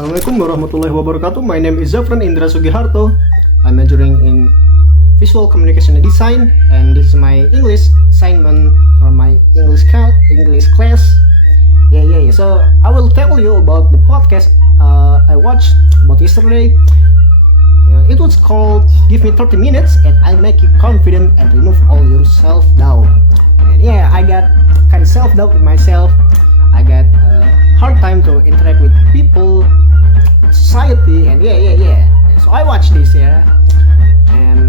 Assalamualaikum warahmatullahi wabarakatuh. My name is Zafran Indra Sugiharto. I'm majoring in Visual Communication and Design, and this is my English assignment for my English class. Yeah. So I will tell you about the podcast I watched about yesterday. It was called "Give Me 30 Minutes and I'll Make You Confident and Remove All Your Self-Doubt." And yeah, I got kind of self-doubt with myself. I got hard time to interact with people, society, and yeah. So I watched this, and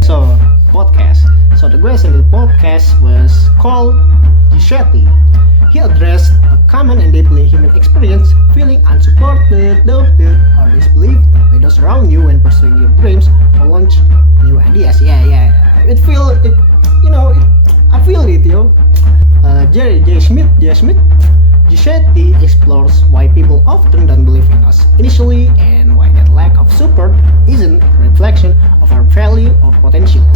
so podcast. So the guest in the podcast was called Giuseppe. He addressed a common and deeply human experience, feeling unsupported, doubted, or disbelieved by those around you when pursuing your dreams or launch new ideas. Yeah. I feel it. Jerry J. Smith, Giuseppe explores why people often don't believe in us initially and why that lack of support isn't a reflection of our value or potential.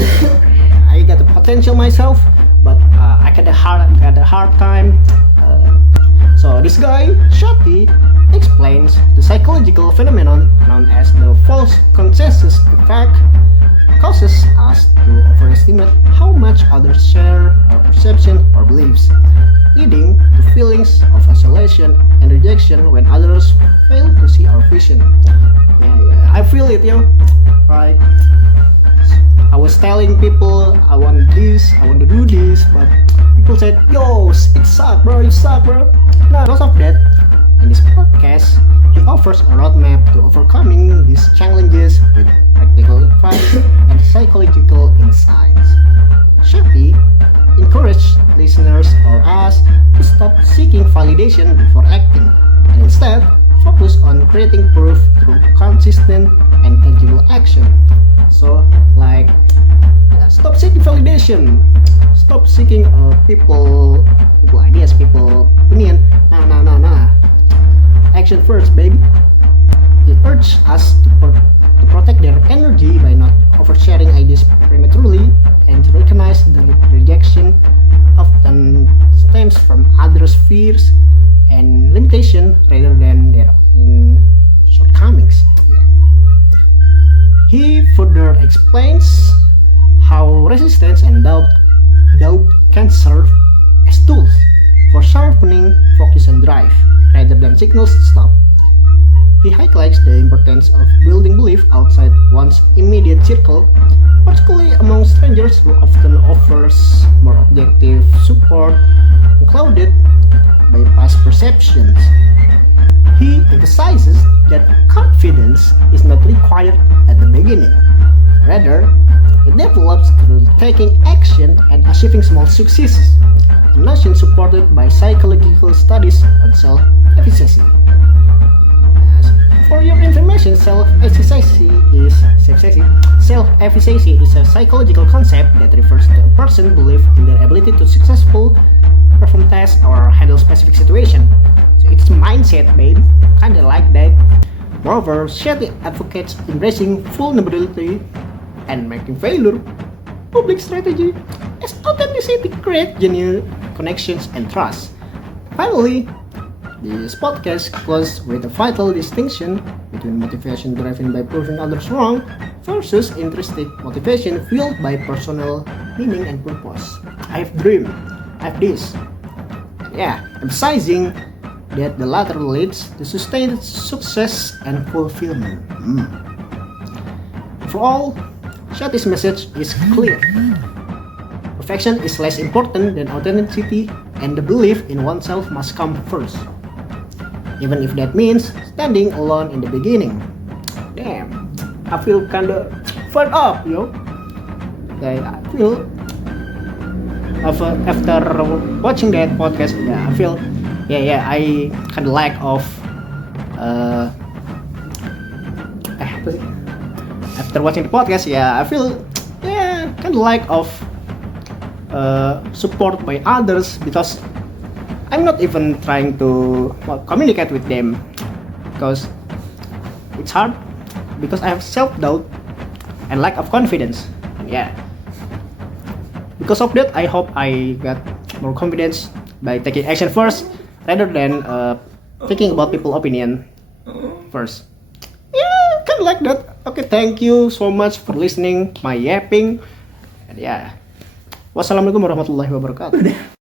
I got the potential myself, but I had a hard time. So this guy, Giuseppe, explains the psychological phenomenon known as the false consensus effect causes us to overestimate how much others share our perception or beliefs, leading to feelings of isolation and rejection when others fail to see our vision. Yeah. I feel it, Right? I was telling people I want this, I want to do this, but people said, "Yo, it suck, bro. You suck, bro." No, because of that, in this podcast, he offers a roadmap to overcoming these challenges with practical advice and psychological insights. Giuseppe encouraged listeners or us to stop seeking validation before acting, and instead focus on creating proof through consistent and tangible action. So, stop seeking validation, stop seeking people ideas, people opinion. Nah. Action first, baby. He urged us to protect their energy by not oversharing ideas prematurely and to recognize the rejection often stems from others' fears and limitation rather than their own shortcomings. He further explains how resistance and doubt can serve as tools for sharpening focus and drive rather than signals to stop. He highlights the importance of building belief outside one's immediate circle, particularly among strangers who often offers more objective support unclouded by past perceptions. He emphasizes that confidence is not required at the beginning. Rather, it develops through taking action and achieving small successes, a notion supported by psychological studies on self-efficacy. For your information, self-efficacy is a psychological concept that refers to a person's belief in their ability to successfully perform tasks or handle specific situations. So it's mindset, babe. Kinda like that. Moreover, Shetty advocates embracing vulnerability and making failure public strategy as authenticity creates genuine connections and trust. Finally, this podcast closes with a vital distinction between motivation driven by proving others wrong versus intrinsic motivation fueled by personal meaning and purpose. I have dream, I have this. Emphasizing that the latter leads to sustained success and fulfillment. For all, Shetty's message is clear. Perfection is less important than authenticity, and the belief in oneself must come first, even if that means standing alone in the beginning. Damn, I feel kinda fed up, I feel after watching that podcast, I feel I kinda lack of after watching the podcast, I feel kinda lack of support by others because I'm not even trying to communicate with them because it's hard because I have self-doubt and lack of confidence. Because of that, I hope I got more confidence by taking action first rather than thinking about people's opinion first. Yeah, kind of like that. Okay, thank you so much for listening my yapping. And yeah, wassalamualaikum warahmatullahi wabarakatuh.